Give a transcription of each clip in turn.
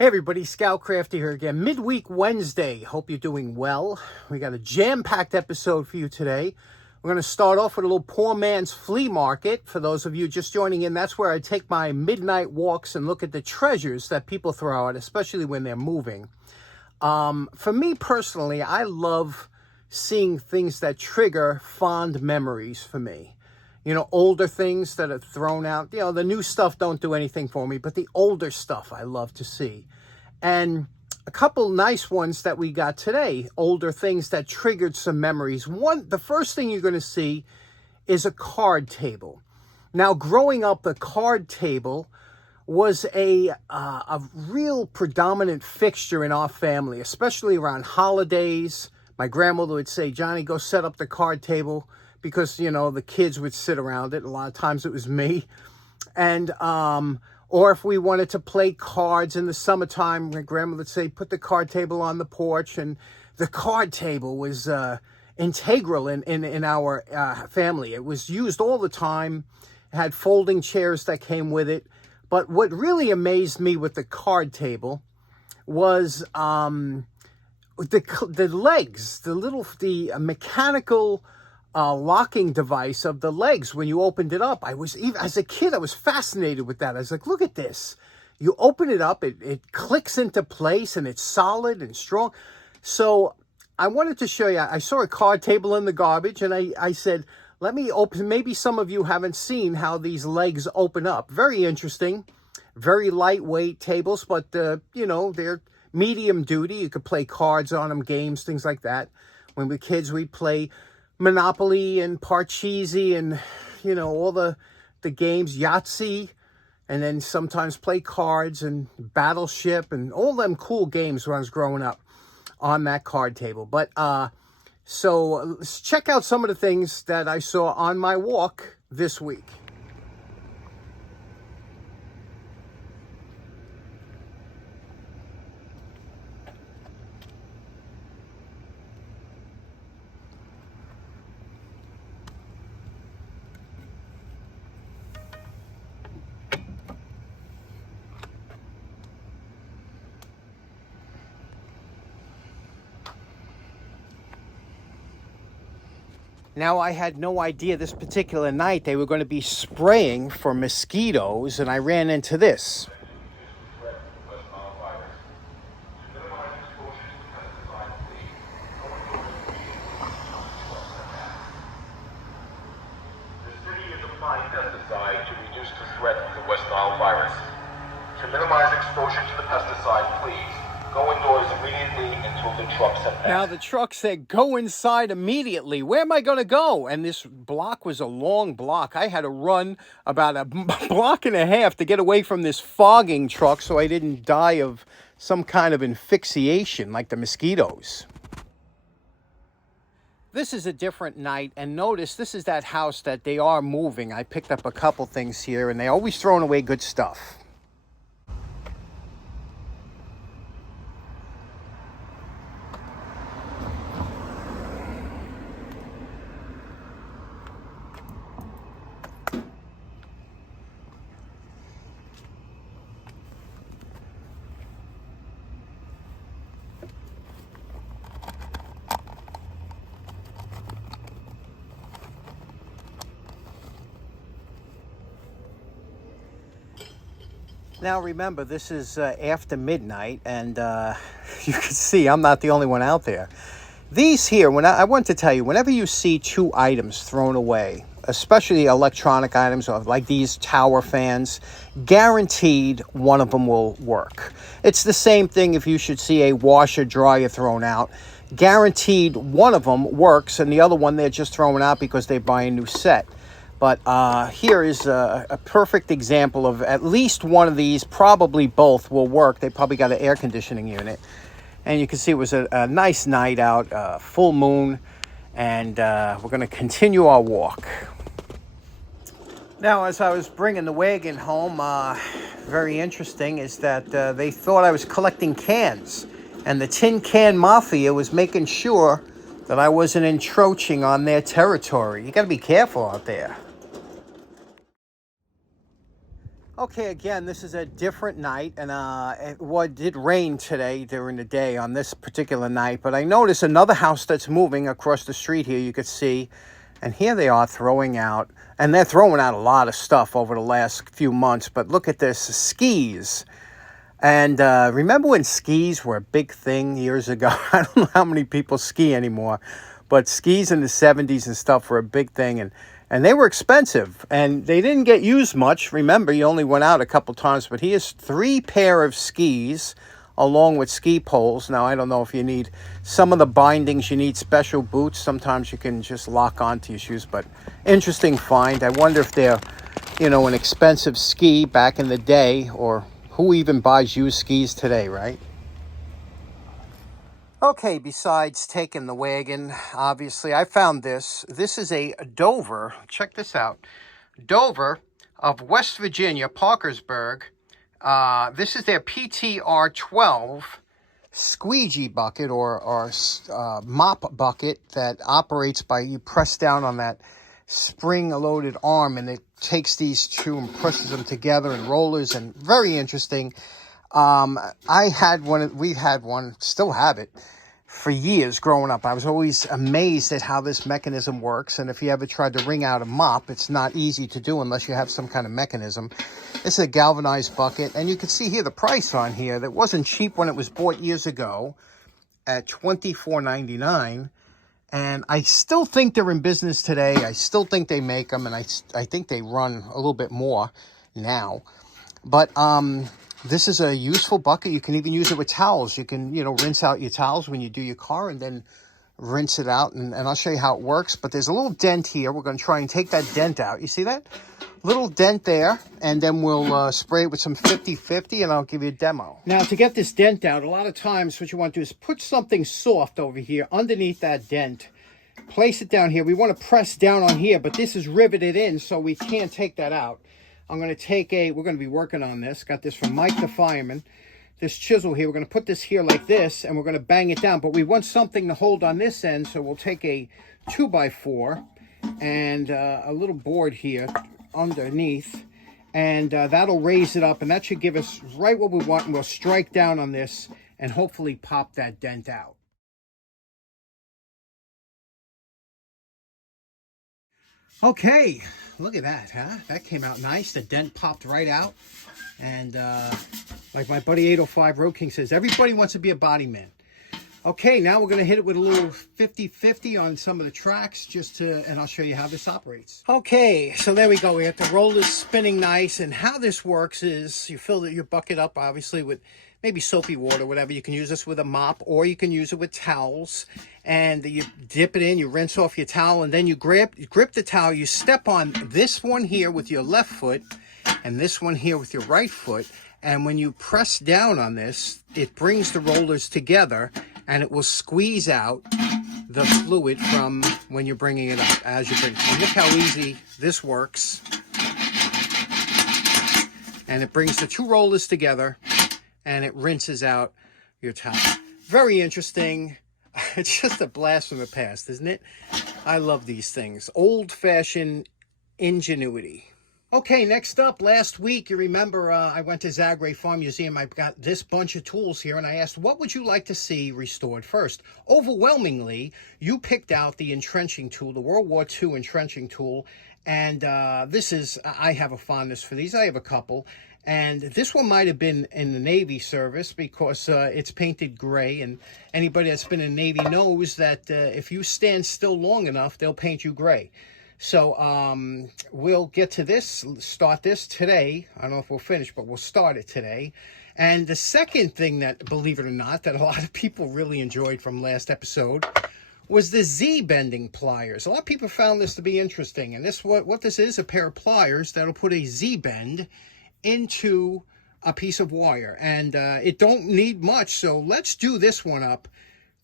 Hey everybody, Scout Crafty here again. Midweek Wednesday. Hope you're doing well. We got a jam-packed episode for you today. We're going to start off with a little poor man's flea market. For those of you just joining in, that's where I take my midnight walks and look at the treasures that people throw out, especially when they're moving. For me personally, I love seeing things that trigger fond memories for me. You know, older things that are thrown out. You know, the new stuff don't do anything for me, but the older stuff I love to see. And a couple nice ones that we got today, older things that triggered some memories. The first thing you're going to see is a card table. Now, growing up, the card table was a real predominant fixture in our family, especially around holidays. My grandmother would say, "Johnny, go set up the card table," because, you know, the kids would sit around it. A lot of times it was me. And, or if we wanted to play cards in the summertime, my grandmother would say, "Put the card table on the porch." And the card table was integral in our family. It was used all the time. It had folding chairs that came with it. But what really amazed me with the card table was the legs, the mechanical locking device of the legs. When you opened it up, as a kid, I was fascinated with that. I was like, look at this. You open it up, it clicks into place, and it's solid and strong. So I wanted to show you, I saw a card table in the garbage, and I said, let me open. Maybe some of you haven't seen how these legs open up. Very interesting, very lightweight tables, but you know, they're medium duty. You could play cards on them, games, things like that. When we were kids, we'd play Monopoly and Parcheesi and, you know, all the games, Yahtzee, and then sometimes play cards and Battleship and all them cool games when I was growing up on that card table. But so let's check out some of the things that I saw on my walk this week. Now, I had no idea this particular night they were going to be spraying for mosquitoes, and I ran into this. The city is applying pesticide to reduce the threat of the West Nile virus. To minimize exposure to the pesticide, please go indoors immediately until the trucks have passed. Now, the truck said, "Go inside immediately." Where am I going to go? And this block was a long block. I had to run about a block and a half to get away from this fogging truck so I didn't die of some kind of asphyxiation like the mosquitoes. This is a different night, and notice this is that house that they are moving. I picked up a couple things here, and they're always throwing away good stuff. Now remember, this is after midnight, and you can see I'm not the only one out there. These here, I want to tell you, whenever you see two items thrown away, especially electronic items or like these tower fans, guaranteed one of them will work. It's the same thing if you should see a washer dryer thrown out. Guaranteed one of them works, and the other one they're just throwing out because they buy a new set. But here is a perfect example of at least one of these, probably both will work. They probably got an air conditioning unit. And you can see it was a nice night out, full moon, and we're going to continue our walk. Now, as I was bringing the wagon home, very interesting is that they thought I was collecting cans. And the tin can mafia was making sure that I wasn't encroaching on their territory. You got to be careful out there. Okay, again, this is a different night, and it did rain today during the day on this particular night, but I noticed another house that's moving across the street here, you could see, and here they are throwing out, and they're throwing out a lot of stuff over the last few months, but look at this, skis. And remember when skis were a big thing years ago? I don't know how many people ski anymore, but skis in the 70s and stuff were a big thing, and they were expensive, and they didn't get used much. Remember, you only went out a couple times, but here's 3 pair of skis along with ski poles. Now, I don't know if you need some of the bindings, you need special boots. Sometimes you can just lock onto your shoes, but interesting find. I wonder if they're, an expensive ski back in the day, or who even buys used skis today, right? Okay, besides taking the wagon, obviously, I found this. This is a Dover. Check this out. Dover of West Virginia, Parkersburg. This is their PTR 12 squeegee bucket or mop bucket that operates by you press down on that spring-loaded arm, and it takes these two and presses them together, and rollers, and very interesting. I had one, we had one, still have it, for years growing up. I was always amazed at how this mechanism works, and if you ever tried to wring out a mop, it's not easy to do unless you have some kind of mechanism. This is a galvanized bucket, and you can see here the price on here. That wasn't cheap when it was bought years ago at $24.99, and I still think they're in business today. I still think they make them, and I think they run a little bit more now. But this is a useful bucket. You can even use it with towels. You can, rinse out your towels when you do your car and then rinse it out. And I'll show you how it works. But there's a little dent here. We're going to try and take that dent out. You see that? Little dent there. And then we'll spray it with some 50-50 and I'll give you a demo. Now, to get this dent out, a lot of times what you want to do is put something soft over here underneath that dent. Place it down here. We want to press down on here, but this is riveted in, so we can't take that out. I'm going to take we're going to be working on this. Got this from Mike the Fireman. This chisel here, we're going to put this here like this, and we're going to bang it down. But we want something to hold on this end, so we'll take a 2x4 and a little board here underneath, and that'll raise it up, and that should give us right what we want, and we'll strike down on this and hopefully pop that dent out. Okay, look at that, huh? That came out nice. The dent popped right out. And like my buddy 805 Road King says, everybody wants to be a body man. Okay, now we're going to hit it with a little 50-50 on some of the tracks and I'll show you how this operates. Okay, so there we go. We have the rollers spinning nice. And how this works is you fill your bucket up, obviously, with maybe soapy water, whatever. You can use this with a mop, or you can use it with towels. And you dip it in, you rinse off your towel, and then you grip the towel. You step on this one here with your left foot, and this one here with your right foot. And when you press down on this, it brings the rollers together, and it will squeeze out the fluid from when you're bringing it up as you bring it. And look how easy this works. And it brings the two rollers together, and it rinses out your towel. Very interesting. It's just a blast from the past, isn't it? I love these things. Old-fashioned ingenuity. Okay, next up, last week, you remember I went to Zagre Farm Museum. I got this bunch of tools here, and I asked, what would you like to see restored first? Overwhelmingly, you picked out the entrenching tool, the World War II entrenching tool, and I have a fondness for these. I have a couple. And this one might have been in the Navy service because it's painted gray. And anybody that's been in the Navy knows that if you stand still long enough, they'll paint you gray. So we'll get to this, start this today. I don't know if we'll finish, but we'll start it today. And the second thing that, believe it or not, that a lot of people really enjoyed from last episode was the Z-bending pliers. A lot of people found this to be interesting. And what this is, a pair of pliers that'll put a Z-bend into a piece of wire, and it don't need much, so let's do this one up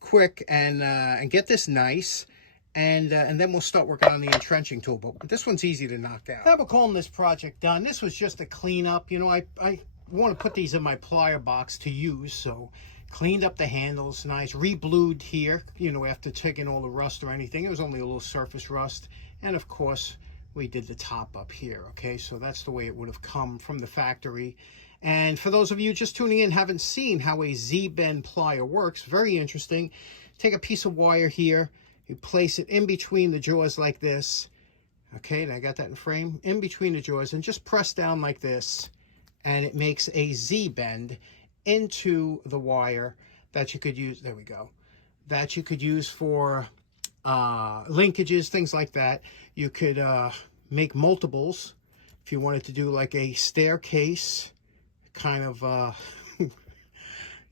quick and get this nice, and then we'll start working on the entrenching tool. But this one's easy to knock out. Now we're calling this project done. This was just a cleanup. I want to put these in my plier box to use, so cleaned up the handles nice, re-blued here, after taking all the rust or anything. It was only a little surface rust, and of course we did the top up here, okay? So that's the way it would have come from the factory. And for those of you just tuning in, haven't seen how a Z-bend plier works, very interesting. Take a piece of wire here, you place it in between the jaws like this, okay? And I got that in frame, in between the jaws, and just press down like this, and it makes a Z-bend into the wire that you could use, there we go, that you could use for linkages, things like that. You could make multiples if you wanted to do like a staircase kind of,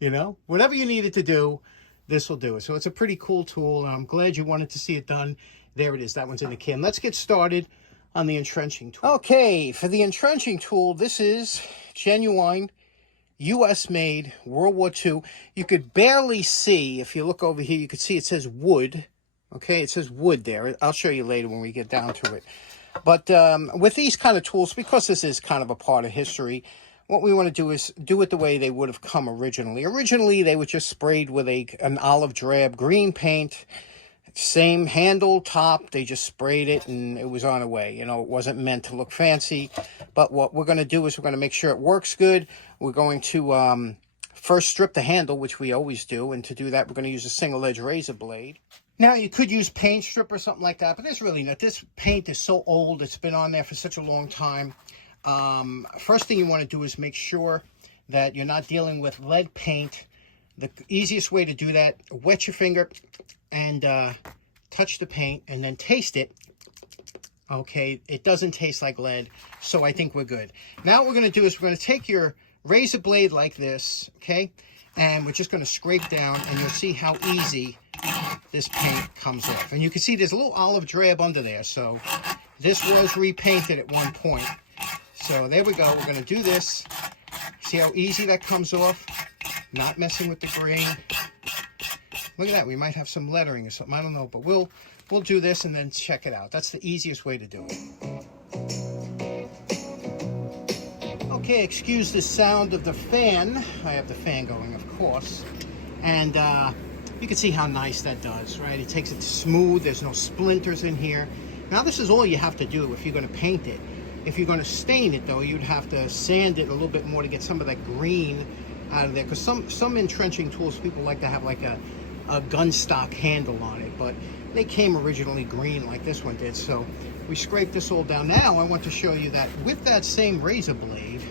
you know, whatever you needed to do, this will do it. So it's a pretty cool tool, and I'm glad you wanted to see it done. There it is. That one's in the can. Let's get started on the entrenching tool. Okay, for the entrenching tool, this is genuine U.S. made, World War II. You could barely see, if you look over here, you could see it says wood. Okay, it says wood there. I'll show you later when we get down to it. But with these kind of tools, because this is kind of a part of history, what we want to do is do it the way they would have come originally. Originally, they were just sprayed with an olive drab green paint. Same handle, top, they just sprayed it and it was on the way. You know, it wasn't meant to look fancy. But what we're going to do is we're going to make sure it works good. We're going to first strip the handle, which we always do. And to do that, we're going to use a single edge razor blade. Now, you could use paint strip or something like that, but there's really not. This paint is so old. It's been on there for such a long time. First thing you want to do is make sure that you're not dealing with lead paint. The easiest way to do that, wet your finger and touch the paint and then taste it. Okay, it doesn't taste like lead, so I think we're good. Now what we're going to do is we're going to take your razor blade like this, okay, and we're just going to scrape down, and you'll see how easy this paint comes off. And you can see there's a little olive drab under there, so this was repainted at one point. So there we go. We're going to do this. See how easy that comes off? Not messing with the grain. Look at that. We might have some lettering or something. I don't know, but we'll do this and then check it out. That's the easiest way to do it. Okay, excuse the sound of the fan. I have the fan going, of course. And you can see how nice that does, right? It takes it smooth. There's no splinters in here. Now, this is all you have to do if you're going to paint it. If you're going to stain it, though, you'd have to sand it a little bit more to get some of that green out of there. Because some entrenching tools, people like to have like a gun stock handle on it. But they came originally green like this one did. So we scraped this all down. Now I want to show you that with that same razor blade,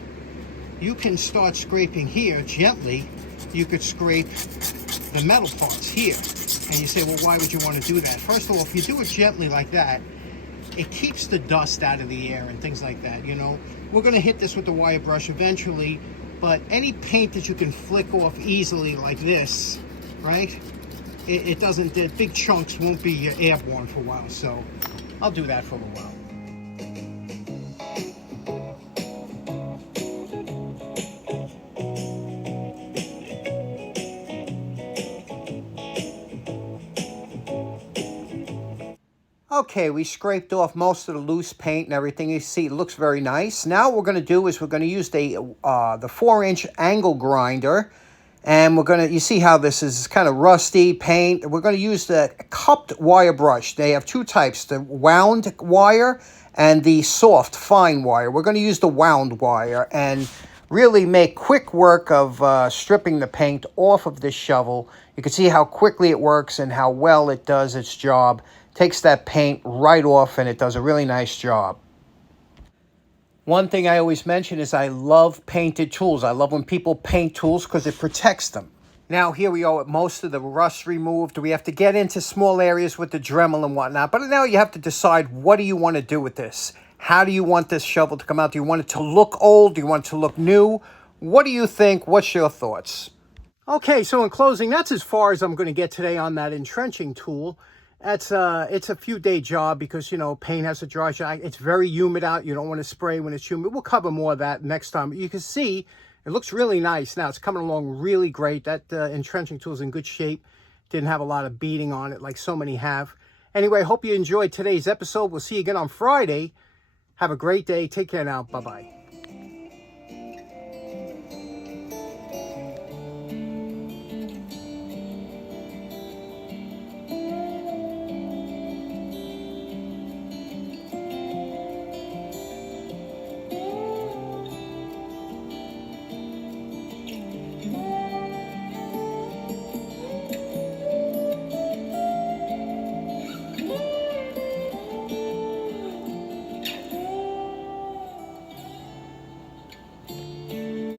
you can start scraping here gently. You could scrape the metal parts here. And you say, well, why would you want to do that? First of all, if you do it gently like that, it keeps the dust out of the air and things like that, you know. We're going to hit this with the wire brush eventually, but any paint that you can flick off easily like this, right? It doesn't, the big chunks won't be airborne for a while, so I'll do that for a little while. Okay, we scraped off most of the loose paint and everything. You see, it looks very nice. Now what we're going to do is we're going to use the 4-inch angle grinder. And we're going to, you see how this is kind of rusty paint. We're going to use the cupped wire brush. They have two types, the wound wire and the soft, fine wire. We're going to use the wound wire and really make quick work of stripping the paint off of this shovel. You can see how quickly it works and how well it does its job. Takes that paint right off, and it does a really nice job. One thing I always mention is I love painted tools. I love when people paint tools because it protects them. Now here we are with most of the rust removed. We have to get into small areas with the Dremel and whatnot. But now you have to decide, what do you want to do with this? How do you want this shovel to come out? Do you want it to look old? Do you want it to look new? What do you think? What's your thoughts? Okay, so in closing, that's as far as I'm going to get today on that entrenching tool. It's a few-day job because, you know, paint has to dry. It's very humid out. You don't want to spray when it's humid. We'll cover more of that next time. You can see it looks really nice now. It's coming along really great. That entrenching tool is in good shape. Didn't have a lot of beating on it like so many have. Anyway, hope you enjoyed today's episode. We'll see you again on Friday. Have a great day. Take care now. Bye-bye.